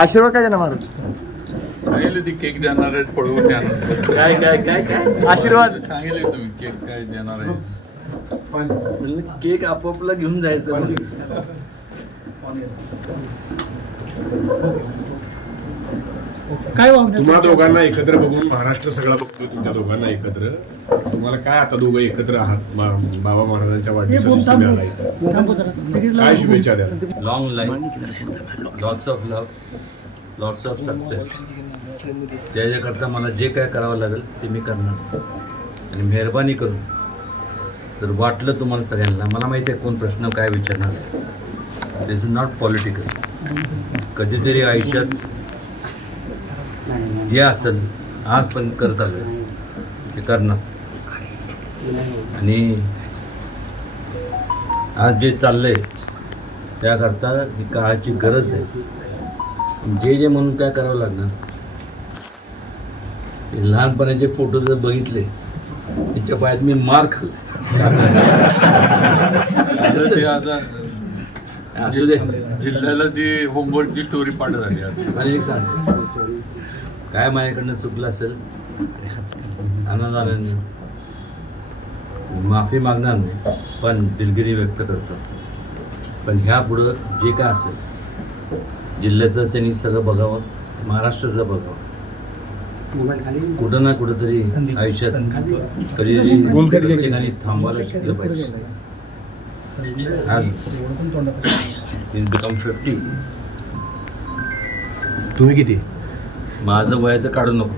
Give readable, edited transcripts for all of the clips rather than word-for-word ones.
आशीर्वाद काय देणार महाराज? सांगितले ती केक देणार आहेत पळवून देणार. काय काय काय काय आशीर्वाद सांगितले तुम्ही केक काय देणार आहे. म्हणलं केक आपापला घेऊन जायचं म्हणलं. काय वागण्यात तुम्हा दोघांना एकत्र बघून महाराष्ट्र सगळा बघतोय तुमच्या दोघांना एकत्र. तुम्हाला काय आता दोघं एकत्र आहात बाबा महाराजांच्या वाढदिवसाला तुम्ही आला इथं. थांबू जरा. लगेच काय शुभेच्छा द्या? Long life, lots of love, lots of success. त्याच्याकरता मला जे काय करावं लागेल ते मी करणार. आणि मेहरबानी करून जर वाटलं तुम्हाला सगळ्यांना, मला माहिती आहे कोण प्रश्न काय विचारणार. दिस इज नॉट पॉलिटिकल. कधीतरी आयुष्यात जे असेल आज पण करत आलं ते करणार. आणि आज जे चाललंय त्याकरता ही काळाची गरज आहे. जे जे म्हणून काय करावं लागणार. हे लहानपणाचे फोटो जर बघितले त्याच्या पायात मी मार खाल्ला. ते आता असू दे. जिल्ह्याला ती होमवर्कची स्टोरी पाठ झाली आता. मला एक सांग, काय माझ्याकडनं चुकलं असेल आनंदाने माफी मागणार नाही, पण दिलगिरी व्यक्त करतो. पण ह्या पुढं जे काय असेल जिल्ह्याचं त्यांनी सगळं बघावं, महाराष्ट्राचं बघावं. कुठं ना कुठंतरी आयुष्यात कधी ठिकाणी थांबायला शिकलं पाहिजे. आज बिकम 50. तुम्ही किती? माझं वयाचं काढू नको.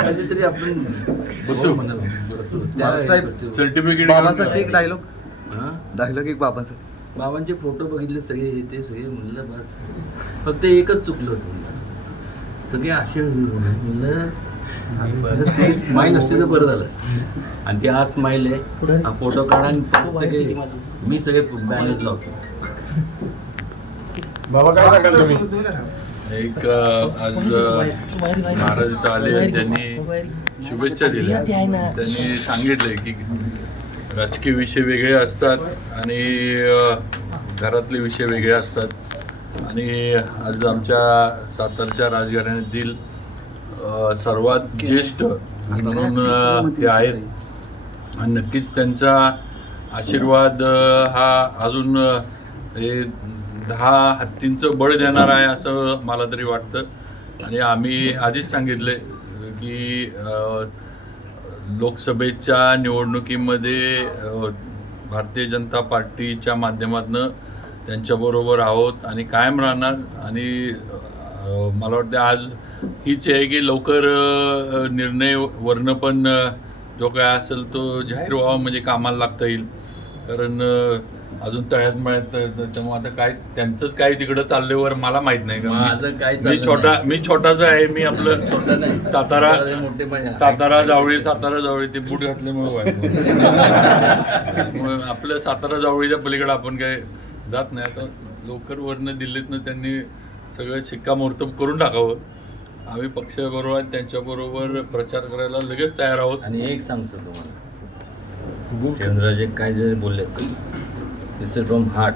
कधीतरी आपण बसू म्हणाल. सर्टिफिकेट बाबासाठी एक डायलॉग हां, डायलॉग एक बाबांचा. बाबांचे फोटो बघितले सगळे, ते सगळे म्हणलं बस फक्त एकच चुकलं होतं म्हणलं. सगळे असे म्हणलं स्माईल असते तर बरं झालं असतं. आणि ती आज स्माईल आहे. हा फोटो काढा आणि सगळे मी सगळे बॅनर्स लावतो. बाबा काय सांगाल तुम्ही? एक आज महाराज इथं आले, त्यांनी शुभेच्छा दिल्या. त्यांनी सांगितले की राजकीय विषय वेगळे असतात आणि घरातले विषय वेगळे असतात. आणि आज आमच्या सातारच्या राजघराण्यातील सर्वात ज्येष्ठ म्हणून ते आहेत. आणि नक्कीच त्यांचा आशीर्वाद हा अजून हे 10 हत्तींचं बळ देणार आहे असं मला तरी वाटतं. आणि आम्ही आधीच सांगितले की लोकसभेच्या निवडणुकीमध्ये भारतीय जनता पार्टीच्या माध्यमातून त्यांच्याबरोबर आहोत आणि कायम राहणार. आणि मला वाटतं आज हीच आहे की लवकर निर्णय वरनं पण जो काय असेल तो जाहीर व्हावा, म्हणजे कामाला लागता येईल. कारण अजून तळ्यात मळ्यात, त्यामुळे आता काय त्यांचंच काय तिकडं चालल्यावर मला माहित नाही. माझं काय मी छोटासा आहे. मी आपलं छोटा नाही, सातारा जावळी ते बूट घातल्यामुळे आपलं सातारा जावळीच्या पलीकडे आपण काय जात नाही. आता लवकर वरनं दिल्लीतनं त्यांनी सगळं शिक्कामोर्तब करून टाकावं. आम्ही पक्षाबरोबर त्यांच्याबरोबर प्रचार करायला लगेच तयार आहोत. आणि एक सांगतो तुम्हाला, चंद्रराजे काय जरी बोलले असेल, this is from heart,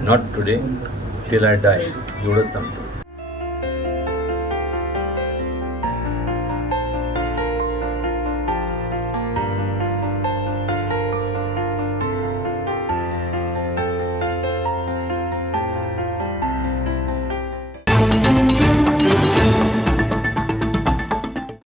not today till I die, एवढंच सांगतो.